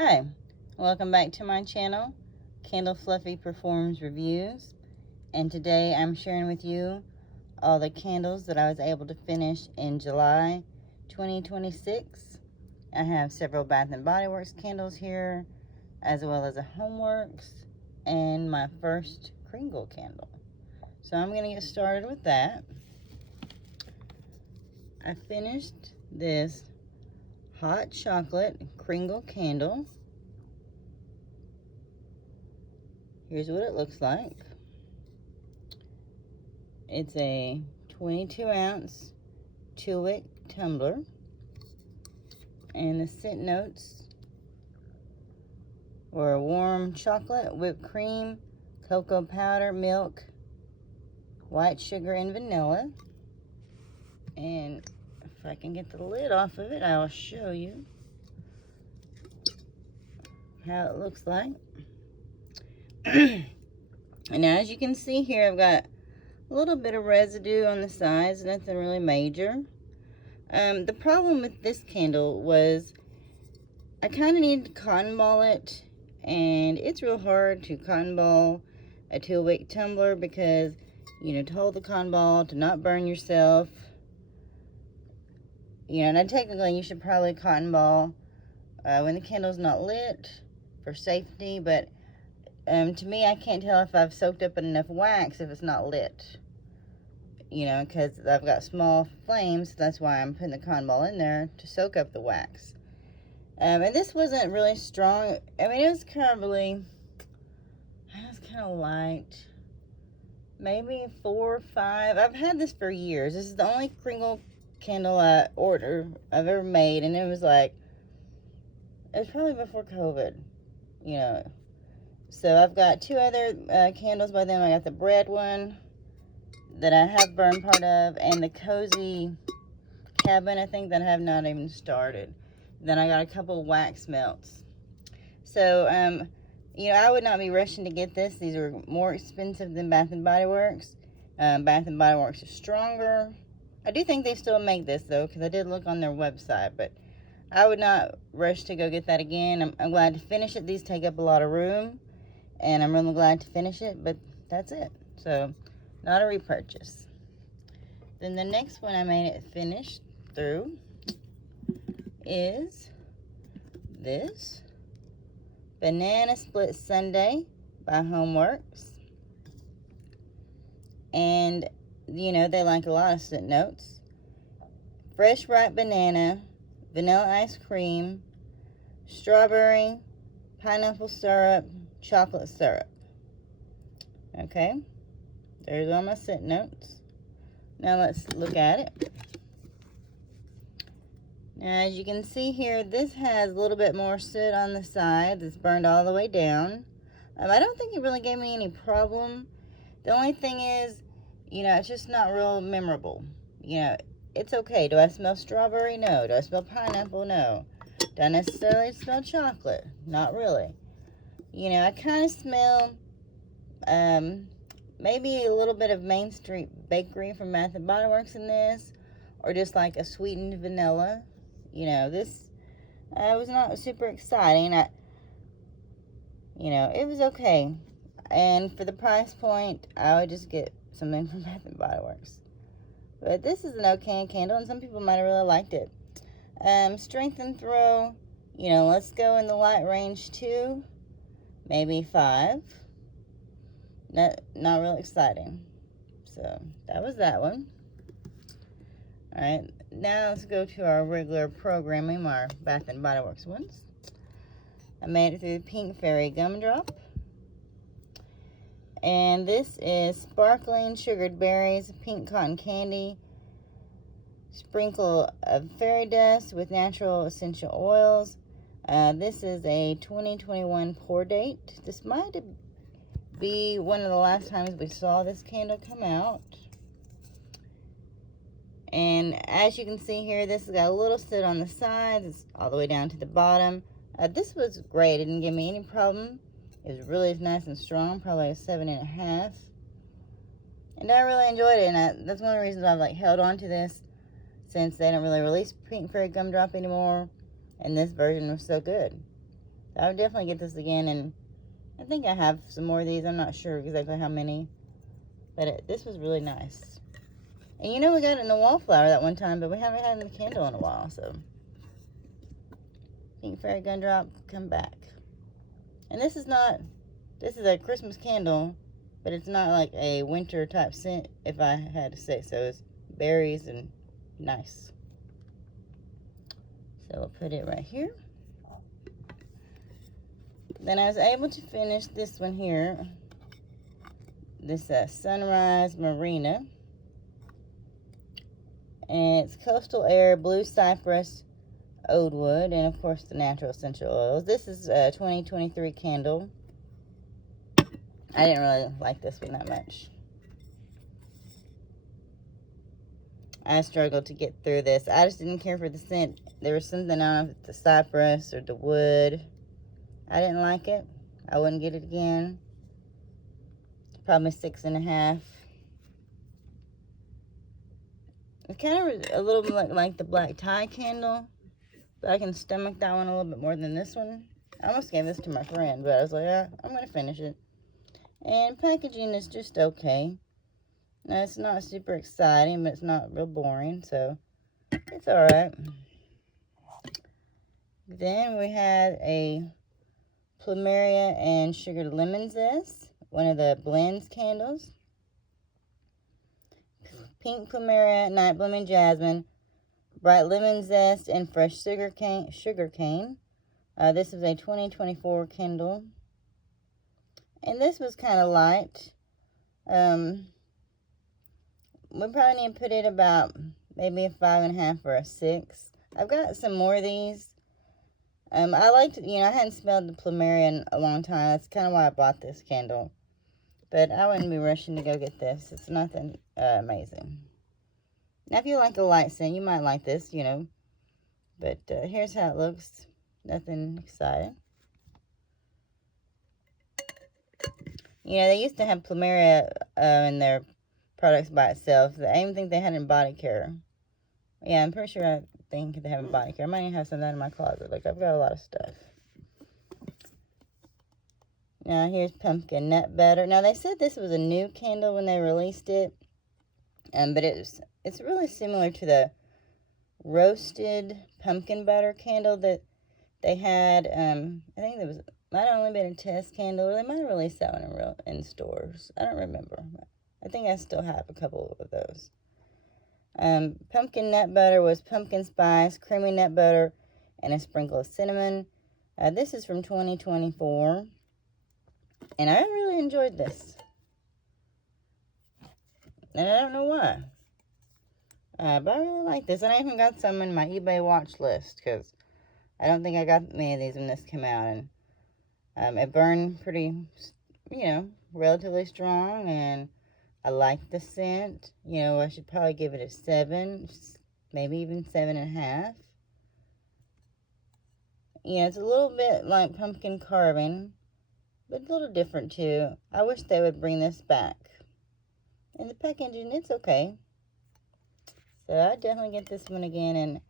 Hi, welcome back to my channel, Candle Fluffy Performs Reviews, and today I'm sharing with you all the candles that I was able to finish in July 2026. I have several Bath & Body Works candles here, as well as a Homeworx, and my first Kringle candle. So I'm going to get started with that. I finished this hot chocolate Kringle candle. Here's what it looks like. It's a 22-ounce 2-wick tumbler. And the scent notes were warm chocolate, whipped cream, cocoa powder, milk, white sugar, and vanilla. And if I can get the lid off of it, I'll show you how it looks like. And now, as you can see here, I've got a little bit of residue on the sides, nothing really major. The problem with this candle was I kind of needed to cotton ball it, and it's real hard to cotton ball a 2-wick tumbler because, you know, to hold the cotton ball, to not burn yourself. You know, and technically you should probably cotton ball when the candle's not lit for safety, but to me, I can't tell if I've soaked up enough wax if it's not lit. You know, because I've got small flames, so that's why I'm putting the cotton ball in there to soak up the wax. And this wasn't really strong. I mean, it was kind of light. Maybe 4 or 5. I've had this for years. This is the only Kringle candle I've ever made, and it was probably before COVID, you know. So I've got 2 other candles by them. I got the bread one that I have burned part of, and the cozy cabin, I think, that I have not even started. Then I got a couple wax melts. So, you know, I would not be rushing to get this. These are more expensive than Bath & Body Works. Bath & Body Works is stronger. I do think they still make this, though, because I did look on their website, but I would not rush to go get that again. I'm glad to finish it. These take up a lot of room, and I'm really glad to finish it, but that's it. So, not a repurchase. Then the next one I made it finished through is this Banana Split Sundae by Homeworx. And, you know, they like a lot of scent notes. Fresh ripe banana, vanilla ice cream, strawberry, pineapple syrup, chocolate syrup. Okay, there's all my scent notes. Now let's look at it. Now, as you can see here, this has a little bit more soot on the side. It's burned all the way down. I don't think it really gave me any problem. The only thing is, you know, it's just not real memorable. You know, it's okay. Do I smell strawberry? No. Do I smell pineapple? No. Do I necessarily smell chocolate? Not really. You know, I kind of smell maybe a little bit of Main Street Bakery from Bath & Body Works in this, or just like a sweetened vanilla. You know, this was not super exciting. You know, it was okay. And for the price point, I would just get something from Bath & Body Works. But this is an okay candle, and some people might have really liked it. Strength and throw, you know, let's go in the light range 2, maybe 5. Not real exciting. So, that was that one. Alright, now let's go to our regular programming, our Bath & Body Works ones. I made it through the Pink Fairy Gumdrop. And this is sparkling sugared berries, pink cotton candy, sprinkle of fairy dust with natural essential oils. This is a 2021 pour date. This might be one of the last times we saw this candle come out. And as you can see here, this has got a little soot on the sides. It's all the way down to the bottom. This was great. It didn't give me any problem. It was really nice and strong, probably a 7.5. And I really enjoyed it. And that's one of the reasons I've held on to this, since they don't really release Pink Fairy Gumdrop anymore. And this version was so good. So I would definitely get this again, and I think I have some more of these. I'm not sure exactly how many, but this was really nice. And you know, we got it in the wallflower that one time, but we haven't had it in the candle in a while, so. Pink Fairy Gumdrop, come back. And this is a Christmas candle, but it's not like a winter type scent, if I had to say so. It's berries and nice. So we'll put it right here. Then I was able to finish this one here. This Sunrise Marina. And it's Coastal Air, Blue Cypress, Oud Wood, and of course the natural essential oils. This is a 2023 candle. I didn't really like this one that much. I struggled to get through this. I just didn't care for the scent. There was something, I don't know if it's the cypress or the wood. I didn't like it. I wouldn't get it again. Probably 6.5. It's kind of a little bit like the black tie candle, but I can stomach that one a little bit more than this one. I almost gave this to my friend, but I was like, yeah, I'm going to finish it. And packaging is just okay. Now, it's not super exciting, but it's not real boring, so it's alright. Then we had a Plumeria and Sugared Lemon Zest, one of the blends candles. Pink Plumeria, Night Blooming Jasmine, Bright Lemon Zest, and Fresh Sugar Cane. This is a 2024 candle. And this was kind of light. We probably need to put it about maybe a 5.5 or a 6. I've got some more of these. I liked, I hadn't smelled the Plumeria in a long time. That's kind of why I bought this candle. But I wouldn't be rushing to go get this. It's nothing amazing. Now, if you like a light scent, you might like this, But here's how it looks. Nothing exciting. They used to have Plumeria in their products by itself. I even think they had it in body care. Yeah, I'm pretty sure I think they have in body care. I might even have some of that in my closet. Like, I've got a lot of stuff. Now, here's Pumpkin Nut Butter. Now, they said this was a new candle when they released it. But it's really similar to the roasted pumpkin butter candle that they had. I think it might have only been a test candle, or they might have released that one in stores. I don't remember. I think I still have a couple of those. Pumpkin nut butter was pumpkin spice, creamy nut butter, and a sprinkle of cinnamon. This is from 2024. And I really enjoyed this. And I don't know why. But I really like this. And I even got some in my eBay watch list, because I don't think I got many of these when this came out. And it burned pretty, relatively strong. And I like the scent. I should probably give it a 7, maybe even 7.5. It's a little bit like pumpkin carving, but a little different too. I wish they would bring this back. And the packaging, it's okay. So I definitely get this one again. And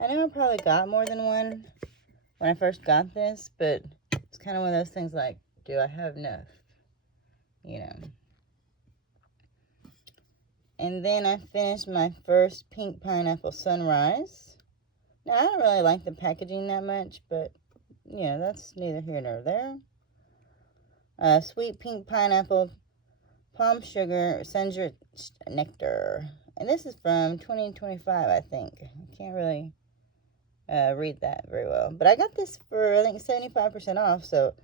I know I probably got more than one when I first got this, but it's kind of one of those things like, do I have enough? And then I finished my first Pink Pineapple Sunrise. Now, I don't really like the packaging that much, but, that's neither here nor there. Sweet Pink Pineapple, Palm Sugar, Sun-Drenched Nectar. And this is from 2025, I think. I can't really read that very well. But I got this for, I think, 75% off, so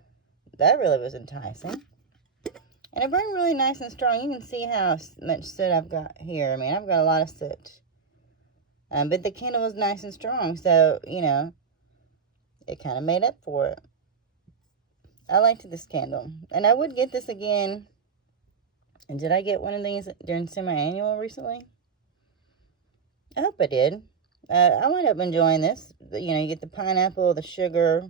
that really was enticing. And it burned really nice and strong. You can see how much soot I've got here. I mean, I've got a lot of soot. But the candle was nice and strong, so, it kind of made up for it. I liked this candle. And I would get this again. And did I get one of these during semi-annual recently? I hope I did. I wound up enjoying this. You get the pineapple, the sugar.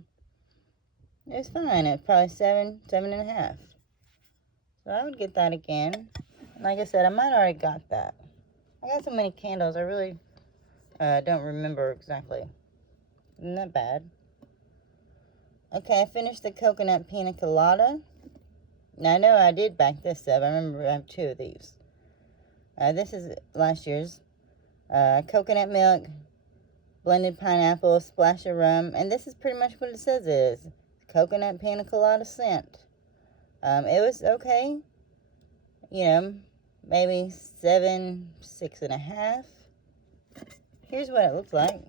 It was fine. It was probably 7.5. So I would get that again. Like I said, I might already got that. I got so many candles, I really don't remember exactly. Isn't that bad? Okay, I finished the coconut pina colada. Now, I know I did back this up. I remember I have 2 of these. This is last year's. Coconut milk, blended pineapple, splash of rum. And this is pretty much what it says it is. Coconut pina colada scent. It was okay. You know, maybe 7, 6.5. Here's what it looks like.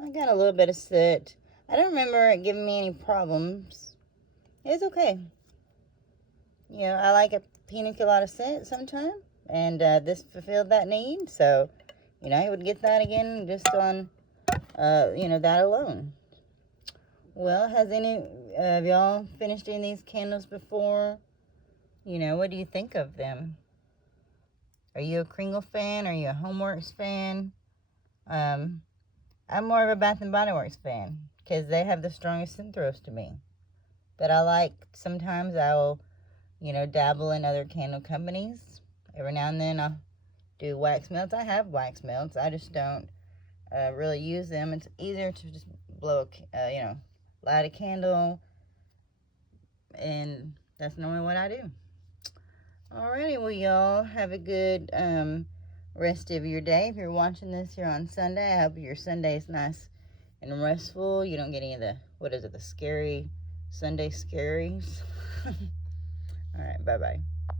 I got a little bit of soot. I don't remember it giving me any problems. It's okay. You know, I like a pina colada scent sometime, and this fulfilled that need. So, you know, I would get that again just on, you know, that alone. Well, has any of y'all finished any of these candles before? You know, what do you think of them? Are you a Kringle fan? Are you a Homeworx fan? I'm more of a Bath and Body Works fan because they have the strongest scent throws to me. But I like, sometimes I will, you know, dabble in other candle companies. Every now and then I'll do wax melts. I have wax melts. I just don't really use them. It's easier to just blow, you know, light a candle. And that's normally what I do. Alrighty, well, y'all have a good rest of your day. If you're watching this here on Sunday, I hope your Sunday is nice and restful. You don't get any of the, what is it, the scary Sunday scaries. Alright, bye-bye.